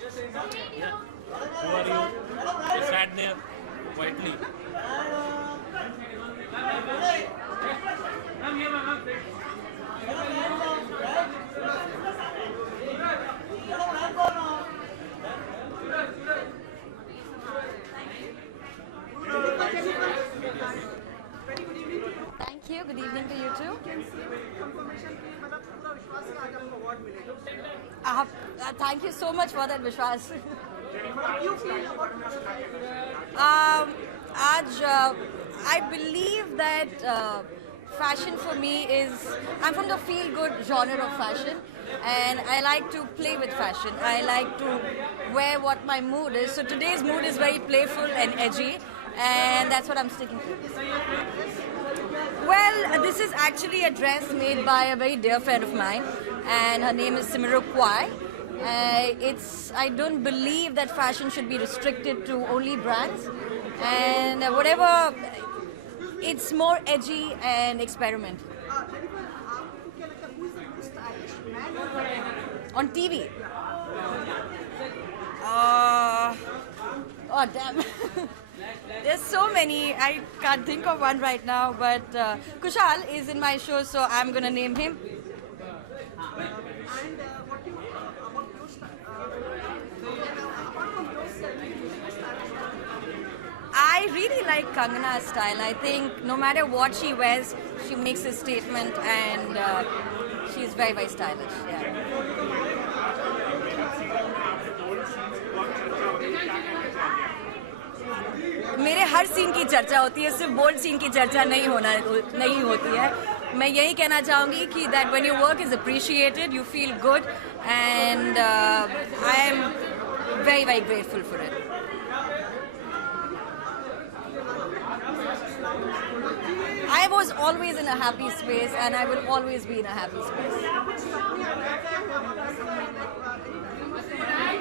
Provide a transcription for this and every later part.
Who are you? You sat there quietly. Thank you. Good evening to you too. Thank you so much for that, Vishwas. I believe that fashion for me is, I'm from the feel-good genre of fashion, and I like to play with fashion. I like to wear what my mood is. So today's mood is very playful and edgy, and that's what I'm sticking to. Well, this is actually a dress made by a very dear friend of mine, and her name is Simiru Kwai. I don't believe that fashion should be restricted to only brands, and whatever, it's more edgy and experiment. On TV. Oh damn. There's so many. I can't think of one right now, but Kushal is in my show, so I'm gonna name him. I really like Kangana's style. I think no matter what she wears, she makes a statement, and she's very, very stylish. Yeah. मेरे हर scene की चर्चा होती है, सिर्फ bold scene की चर्चा नहीं होती है. मैं यही कहना चाहूँगी कि that when your work is appreciated, you feel good, and I am very, very grateful for it. I was always in a happy space, and I will always be in a happy space.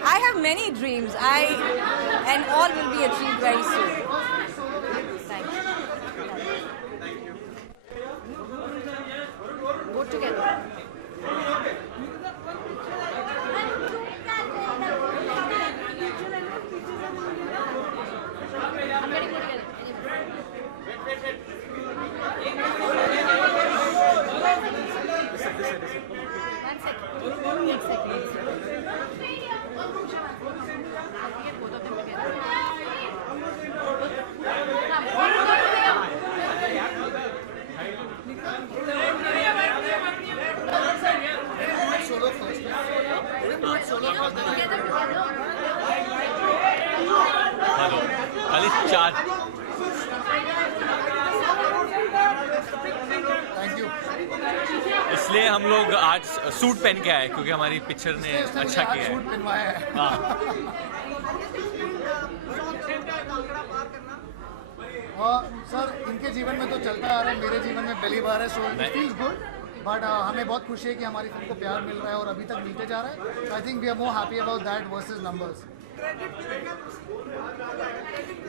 I have many dreams, and all will be achieved very soon. Thank you. Go together. I'm getting go together. One second. One second. Hello, खाली 4. Thank you. इसलिए हम लोग आज suit पहन के आए क्योंकि हमारी पिक्चर ने अच्छा किया है. सूट पहनवाया है. हाँ. सर, इनके जीवन में तो चलता आ रहा है, मेरे जीवन में पहली बार है, so it feels good. But हमें बहुत खुशी है कि हमारी फिल्म को प्यार मिल रहा है और अभी तक मिलते जा रहा है. I think we are more happy about that versus numbers.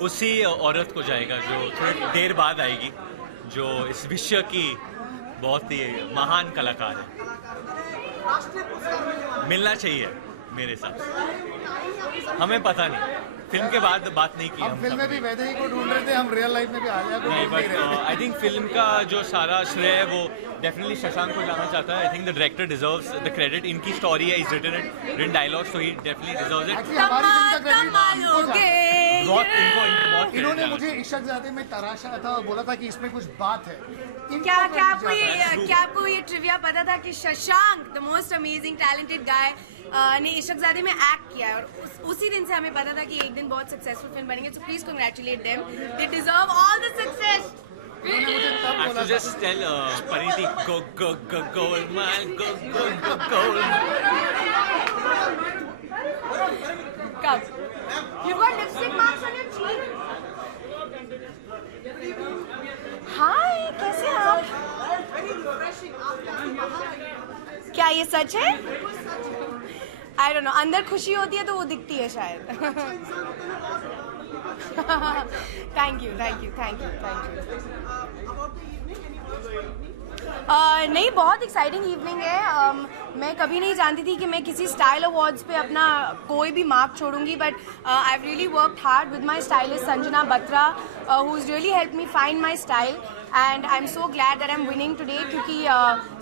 उसी औरत को जाएगा जो थोड़ी देर बाद आएगी, जो इस विश्व की बहुत ही महान कलाकार है. मिलना चाहिए मेरे हिसाब से. हमें पता नहीं, फिल्म के बाद बात नहीं की. हम फिल्म में भी वैदे ही को ढूंढ रहे थे, हम रियल लाइफ में भी आलिया को नहीं, ढूंढ नहीं बट रहे थे. आई थिंक फिल्म का जो सारा श्रेय है वो डेफिनेटली शशांक को जाना चाहता है. I think the director deserves the credit. इनकी स्टोरी है, is written dialogues, so he definitely deserves it. Actually हमारी फिल्म का क्रेडिट इनको जाता है. बहुत इन्होंने मुझे इश्कज़ादे में तराशा था और बोला था कि इसमें कुछ बात है. क्या आपको ये ट्रिविया पता था कि Shashank the most amazing talented guy ने इश्कज़ादे में एक्ट किया है, और उसी दिन से हमें पता था कि एक दिन बहुत सक्सेसफुल फिल्म बनेंगे. So please congratulate them, they deserve all the success. I have to just tell Pariti, go Goldman, go Goldman. Come. You've got lipstick marks on your cheek. Hi, कैसे हैं आप? क्या ये सच है? I don't know. अंदर खुशी होती है तो वो दिखती है शायद. Thank you. नहीं, बहुत एक्साइटिंग इवनिंग है। मैं कभी नहीं जानती थी कि मैं किसी स्टाइल अवार्ड्स पे अपना कोई भी मार्क छोड़ूंगी, but I have really worked hard with my stylist Sanjana Batra, who is really help me find my style, and I am so glad that I am winning today, क्योंकि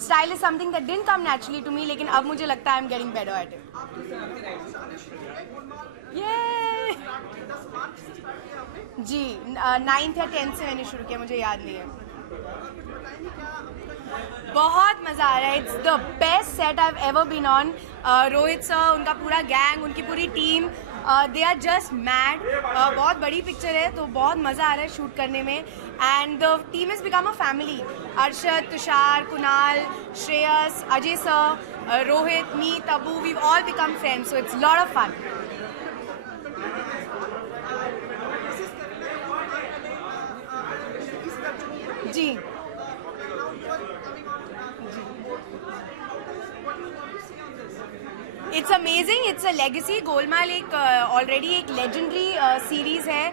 style is something that didn't come naturally to me, लेकिन अब मुझे लगता है I am getting better at it. ये जी 9th या 10th से मैंने शुरू किया, मुझे याद नहीं है। बहुत मज़ा आ रहा है। It's the best set I have ever been on. Rohit sir, उनका पूरा गैंग, उनकी पूरी team, they are just mad. बहुत बड़ी पिक्चर है तो बहुत मज़ा आ रहा है शूट करने में, and the team is become a family. Arshad, Tushar, Kunal, Shreyas, Ajay sir, Rohit, me, Tabu, we all become friends, so it's lot of fun. जी it's amazing, it's a legacy. Golmaal एक ऑलरेडी एक लेजेंडरी सीरीज है।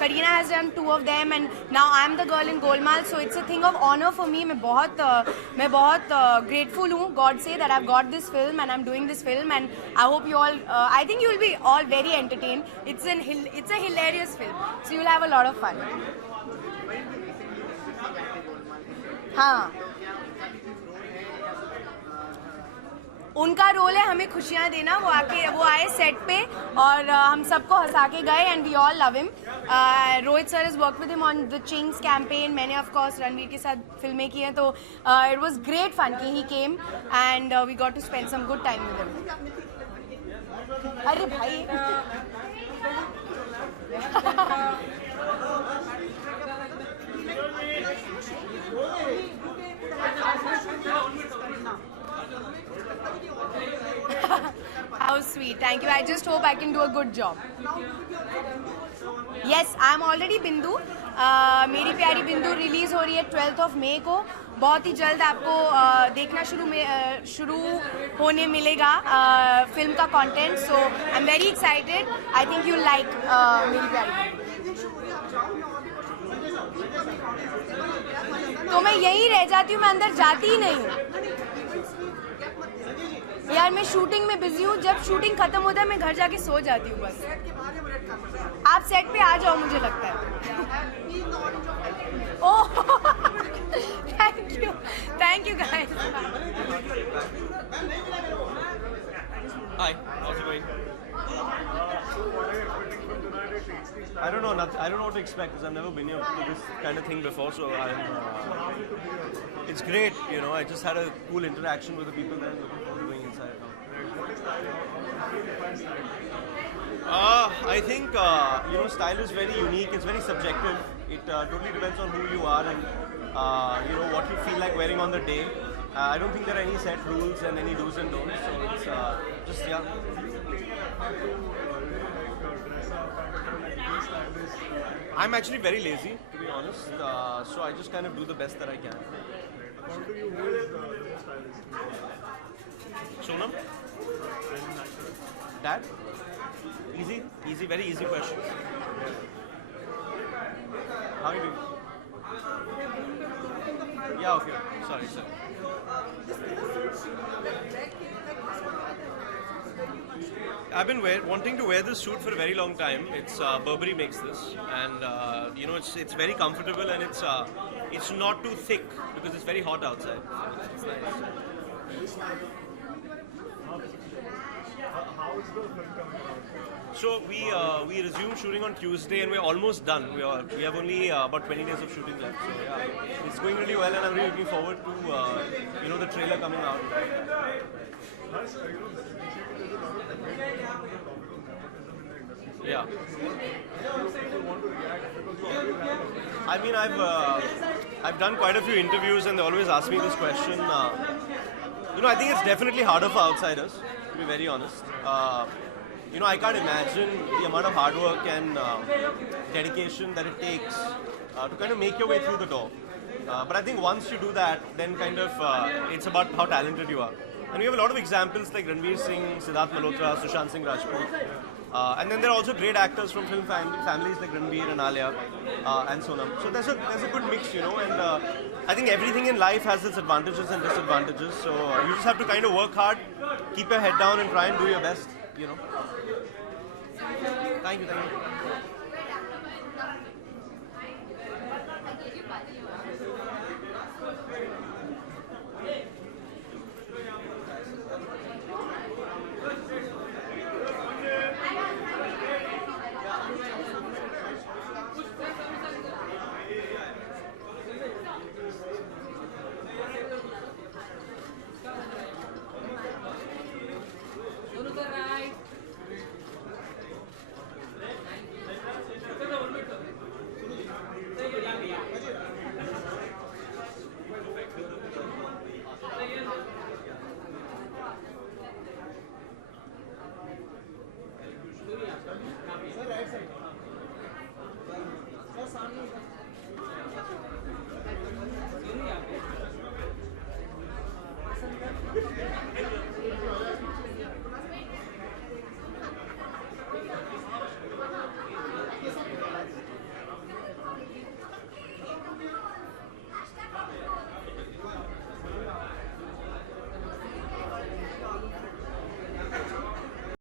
Kareena has done 2 of them and now I am the girl in Golmaal, so it's a thing of honor for me। मैं बहुत grateful हूँ God से that I've got this film and I'm doing this film, and I hope you all, I think you will be all very entertained। It's a hilarious film, so you will have a lot of fun। हाँ, उनका role है हमें खुशियाँ देना। वो आए set पे और हम सबको हंसा के गए, and we all love him. Rohit sir is work with him on the Ching's campaign. मैंने ऑफ कोर्स रणवीर के साथ फिल्में की हैं, तो इट वाज ग्रेट फन कि he came and we got to spend some good time with him. अरे भाई How sweet, thank you। I just hope I can do a good job। Yes, I am already बिंदु। मेरी प्यारी बिंदु release हो रही है 12th of May को। बहुत ही जल्द आपको देखना शुरू होने मिलेगा फिल्म का content, so I am very excited. I think you like मेरी प्यारी। तो मैं यहीं रह जाती हूँ, मैं अंदर जाती ही नहीं हूँ यार। मैं शूटिंग में बिजी हूँ, जब शूटिंग खत्म होता है मैं घर जाके सो जाती हूँ बस। आप सेट पे आ जाओ, मुझे लगता है। Oh thank you guys. Hi, how's it going? I don't know. I don't know what to expect because I've never been here to this kind of thing before. So it's great. You know, I just had a cool interaction with the people there. Looking forward to going inside now. I think you know, style is very unique. It's very subjective. It totally depends on who you are and you know what you feel like wearing on the day. I don't think there are any set rules and any do's and don'ts. So it's just yeah. I'm actually very lazy, to be honest. So I just kind of do the best that I can. Sonam? Dad? Easy, very easy question. How are you doing? Yeah, okay. Sorry. I've been wanting to wear this suit for a very long time. It's Burberry makes this, and you know it's very comfortable, and it's not too thick because it's very hot outside. It's nice. So we resume shooting on Tuesday, and we're almost done. We have only about 20 days of shooting left. So yeah, it's going really well, and I'm really looking forward to you know, the trailer coming out. Yeah. I mean, I've done quite a few interviews, and they always ask me this question. You know, I think it's definitely harder for outsiders, to be very honest. You know, I can't imagine the amount of hard work and dedication that it takes to kind of make your way through the door. But I think once you do that, then kind of it's about how talented you are. And we have a lot of examples like Ranveer Singh, Siddharth Malhotra, Sushant Singh Rajput. And then there are also great actors from film families like Ranveer and Alia and Sonam. So there's a good mix, you know, and I think everything in life has its advantages and disadvantages. So you just have to kind of work hard, keep your head down and try and do your best, you know. Thank you.